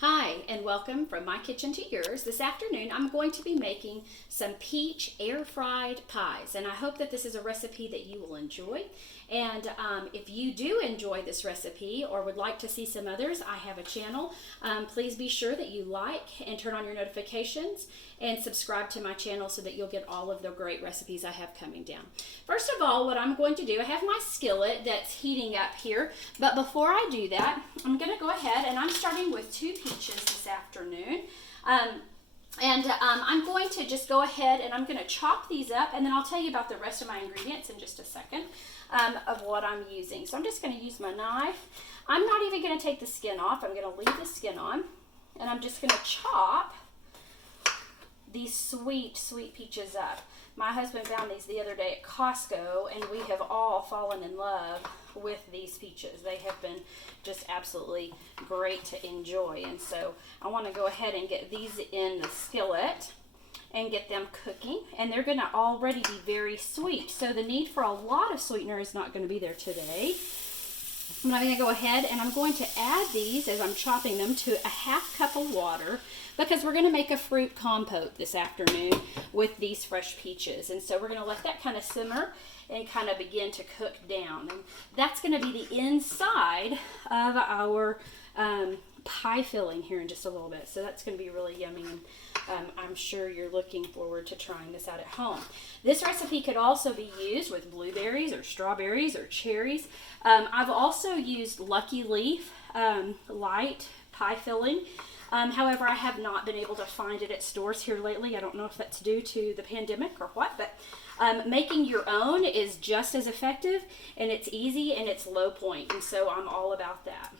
Hi, and welcome from my kitchen to yours. This afternoon I'm going to be making some peach air fried pies, and I hope that this is a recipe that you will enjoy. And if you do enjoy this recipe or would like to see some others, I have a channel. Please be sure that you like and turn on your notifications and subscribe to my channel so that you'll get all of the great recipes I have coming down. First of all, what I'm going to do, I have my skillet that's heating up here, but before I do that, I'm going to go ahead and I'm starting with 2 peaches this afternoon. I'm going to just go ahead and I'm going to chop these up, and then I'll tell you about the rest of my ingredients in just a second of what I'm using. So I'm just going to use my knife. I'm not even going to take the skin off. I'm going to leave the skin on, and I'm just going to chop these sweet, sweet peaches up. My husband found these the other day at Costco, and we have all fallen in love with these peaches. They have been just absolutely great to enjoy. And so I want to go ahead and get these in the skillet and get them cooking. And they're going to already be very sweet, so the need for a lot of sweetener is not going to be there today. I'm going to go ahead and I'm going to add these as I'm chopping them to a 1/2 cup of water, because we're going to make a fruit compote this afternoon with these fresh peaches. And so we're going to let that kind of simmer and kind of begin to cook down. And that's going to be the inside of our pie filling here in just a little bit. So that's going to be really yummy, and I'm sure you're looking forward to trying this out at home. This recipe could also be used with blueberries or strawberries or cherries. I've also used Lucky Leaf light pie filling. However, I have not been able to find it at stores here lately. I don't know if that's due to the pandemic or what, but making your own is just as effective, and it's easy, and it's low point, and so I'm all about that.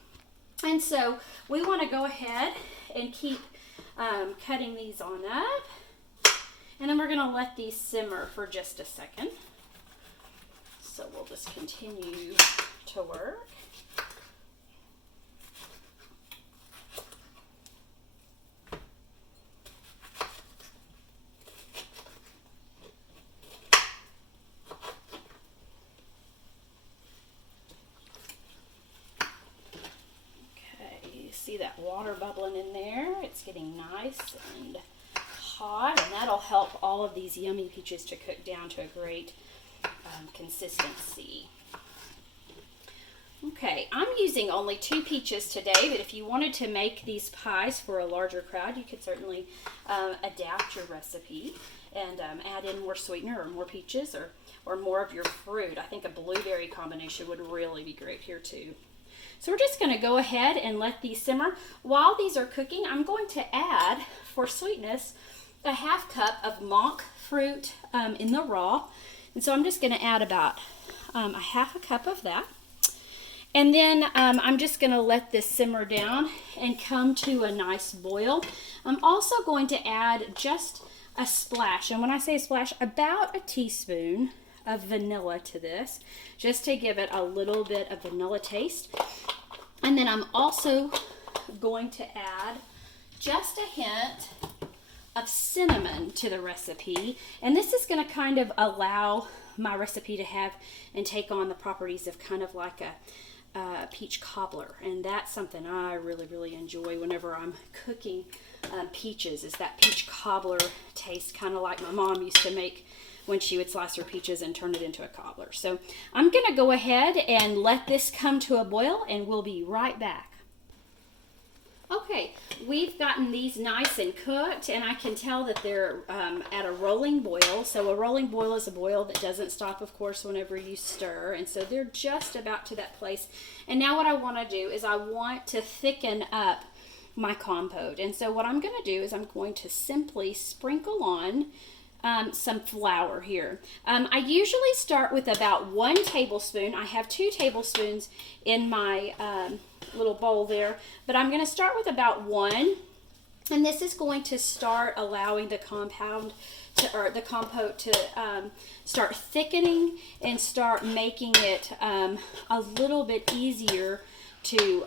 And so we want to go ahead and keep cutting these on up, and then we're going to let these simmer for just a second. So we'll just continue to work. See that water bubbling in there? It's getting nice and hot, and that'll help all of these yummy peaches to cook down to a great consistency. Okay, I'm using only 2 peaches today, but if you wanted to make these pies for a larger crowd, you could certainly adapt your recipe and add in more sweetener or more peaches or more of your fruit. I think a blueberry combination would really be great here too. So we're just going to go ahead and let these simmer. While these are cooking, I'm going to add, for sweetness, a 1/2 cup of monk fruit in the raw. And so I'm just going to add about a 1/2 cup of that. And then I'm just going to let this simmer down and come to a nice boil. I'm also going to add just a splash, and when I say a splash, about a teaspoon of vanilla to this, just to give it a little bit of vanilla taste. And then I'm also going to add just a hint of cinnamon to the recipe, and this is going to kind of allow my recipe to have and take on the properties of kind of like a peach cobbler, and that's something I really, really enjoy whenever I'm cooking peaches, is that peach cobbler taste, kind of like my mom used to make when she would slice her peaches and turn it into a cobbler. So I'm going to go ahead and let this come to a boil, and we'll be right back. Okay, we've gotten these nice and cooked, and I can tell that they're at a rolling boil. So a rolling boil is a boil that doesn't stop, of course, whenever you stir. And so they're just about to that place. And now what I want to do is I want to thicken up my compote. And so what I'm going to do is I'm going to simply sprinkle on some flour here. I usually start with about 1 tablespoon. I have 2 tablespoons in my little bowl there, but I'm going to start with about 1, and this is going to start allowing the compote to start thickening and start making it a little bit easier to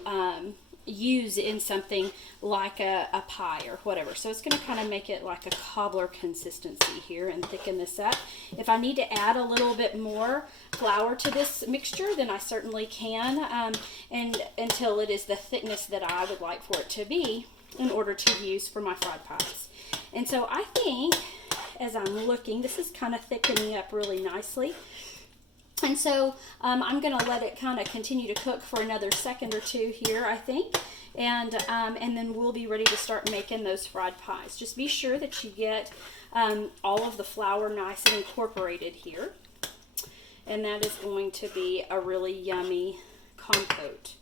use in something like a pie or whatever. So it's going to kind of make it like a cobbler consistency here and thicken this up. If I need to add a little bit more flour to this mixture, then I certainly can, and until it is the thickness that I would like for it to be. in order to use for my fried pies. And so I think, as I'm looking, this is kind of thickening up really nicely. And so I'm going to let it kind of continue to cook for another second or two here, I think. And then we'll be ready to start making those fried pies. Just be sure that you get all of the flour nice and incorporated here. And that is going to be a really yummy compote.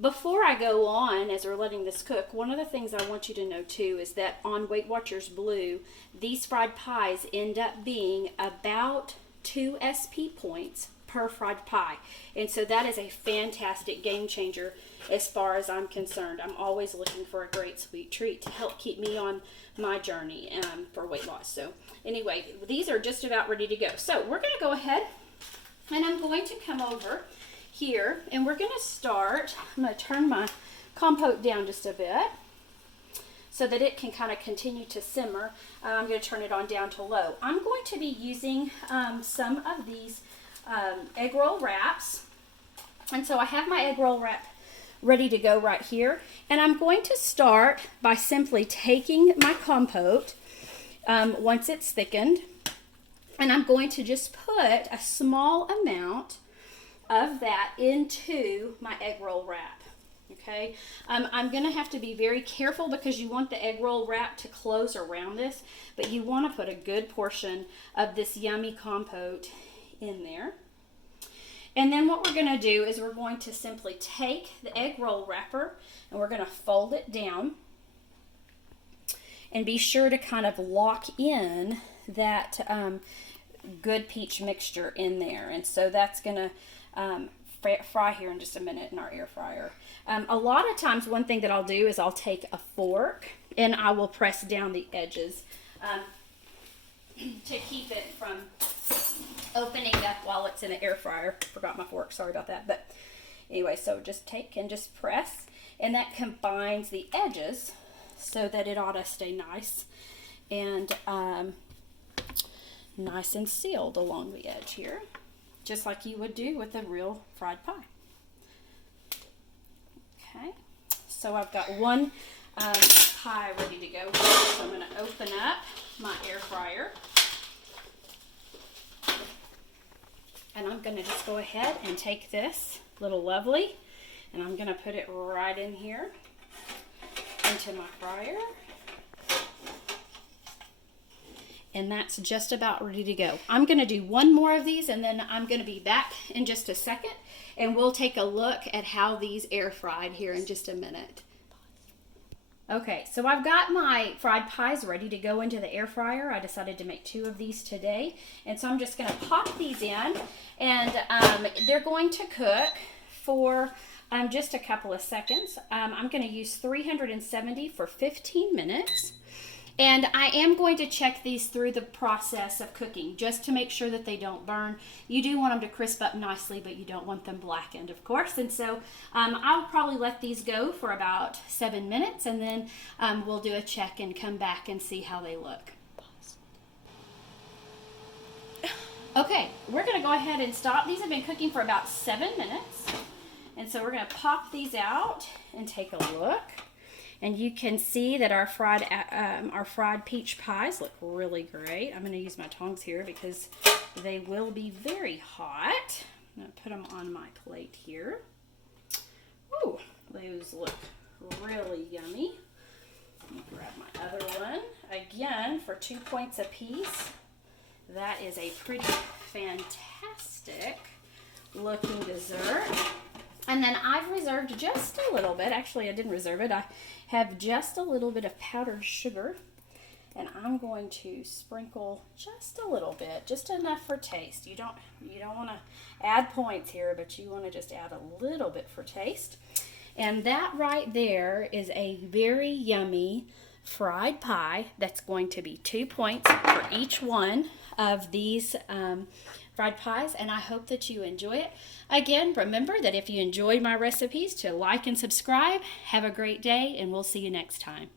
Before I go on, as we're letting this cook, one of the things I want you to know too is that on Weight Watchers Blue, these fried pies end up being about 2 SP points per fried pie. And so that is a fantastic game changer as far as I'm concerned. I'm always looking for a great sweet treat to help keep me on my journey for weight loss. So anyway, these are just about ready to go. So we're going to go ahead and I'm going to come over here and we're going to start. I'm going to turn my compote down just a bit so that it can kind of continue to simmer. I'm going to turn it on down to low. I'm going to be using some of these egg roll wraps. And so I have my egg roll wrap ready to go right here. And I'm going to start by simply taking my compote once it's thickened. And I'm going to just put a small amount of that into my egg roll wrap. Okay, I'm going to have to be very careful because you want the egg roll wrap to close around this, but you want to put a good portion of this yummy compote in there. And then what we're going to do is we're going to simply take the egg roll wrapper and we're going to fold it down and be sure to kind of lock in that good peach mixture in there. And so that's going to fry here in just a minute in our air fryer. A lot of times one thing that I'll do is I'll take a fork and I will press down the edges to keep it from opening up while it's in the air fryer. Forgot my fork, sorry about that. But anyway, so just take and just press, and that combines the edges so that it ought to stay nice and nice and sealed along the edge here, just like you would do with a real fried pie. Okay, so I've got one pie ready to go. So I'm going to open up my air fryer. And I'm going to just go ahead and take this little lovely and I'm going to put it right in here into my fryer. And that's just about ready to go. I'm going to do one more of these and then I'm going to be back in just a second and we'll take a look at how these air fried here in just a minute. Okay, so I've got my fried pies ready to go into the air fryer. I decided to make 2 of these today. And so I'm just going to pop these in and they're going to cook for just a couple of seconds. I'm going to use 370 for 15 minutes. And I am going to check these through the process of cooking just to make sure that they don't burn. You do want them to crisp up nicely, but you don't want them blackened, of course. And so I'll probably let these go for about 7 minutes and then we'll do a check and come back and see how they look. Okay, we're going to go ahead and stop. These have been cooking for about 7 minutes. And so we're going to pop these out and take a look. And you can see that our fried peach pies look really great. I'm going to use my tongs here because they will be very hot. I'm going to put them on my plate here. Ooh, those look really yummy. Let me grab my other one. Again, for 2 points a piece. That is a pretty fantastic looking dessert. And then I've reserved just a little bit. Actually, I didn't reserve it. I have just a little bit of powdered sugar. And I'm going to sprinkle just a little bit, just enough for taste. You don't want to add points here, but you want to just add a little bit for taste. And that right there is a very yummy fried pie. That's going to be 2 points for each one of these fried pies, and I hope that you enjoy it. Again, remember that if you enjoyed my recipes, to like and subscribe. Have a great day, and we'll see you next time.